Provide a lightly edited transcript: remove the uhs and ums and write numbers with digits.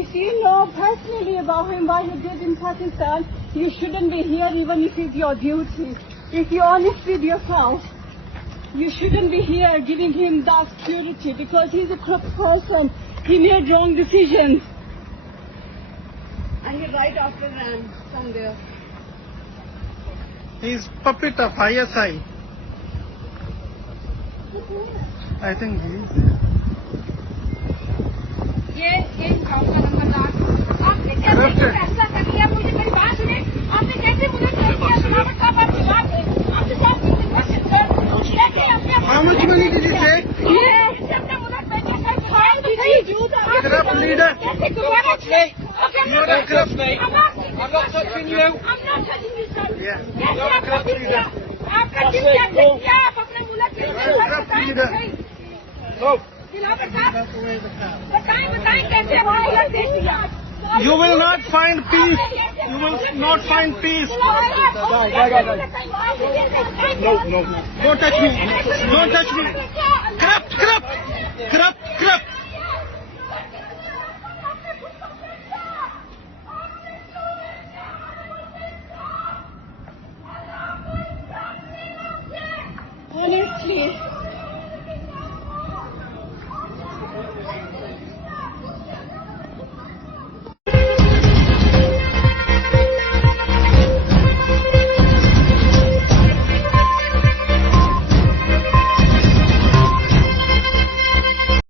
If you know personally about him, what he did in Pakistan, you shouldn't be here even if it's your duty. If you're honest with yourself, you shouldn't be here giving him that security because he's a corrupt person. He made wrong decisions. And he right after ran from there. He's puppet of ISI. I think he is. ये मुकाबला नंबरदार आपने कैसे फैसला कर लिया? मुझे मेरी बात सुने, आपने कैसे मुझे तय किया? सलामत साहब आपकी बात है, आपके साथ क्वेश्चन सर कैसे आपने How much money did you say? ये अपने मुल्क में कैसे खराब दीजिए Corrupt leader. कैसे गुलाम है? You're a corrupt leader. I'm not touching you. I'm not touching you, sir. Yeah. कैसे आपका दिल किया? आपका दिल कैसे किया? आप अपने मुल्क के लिए No. दिलावर साहब बताएं कैसे हमारा मुल्क देख लिया? You will not find peace. You will not find peace. No. Don't touch me. Don't touch me. Corrupt.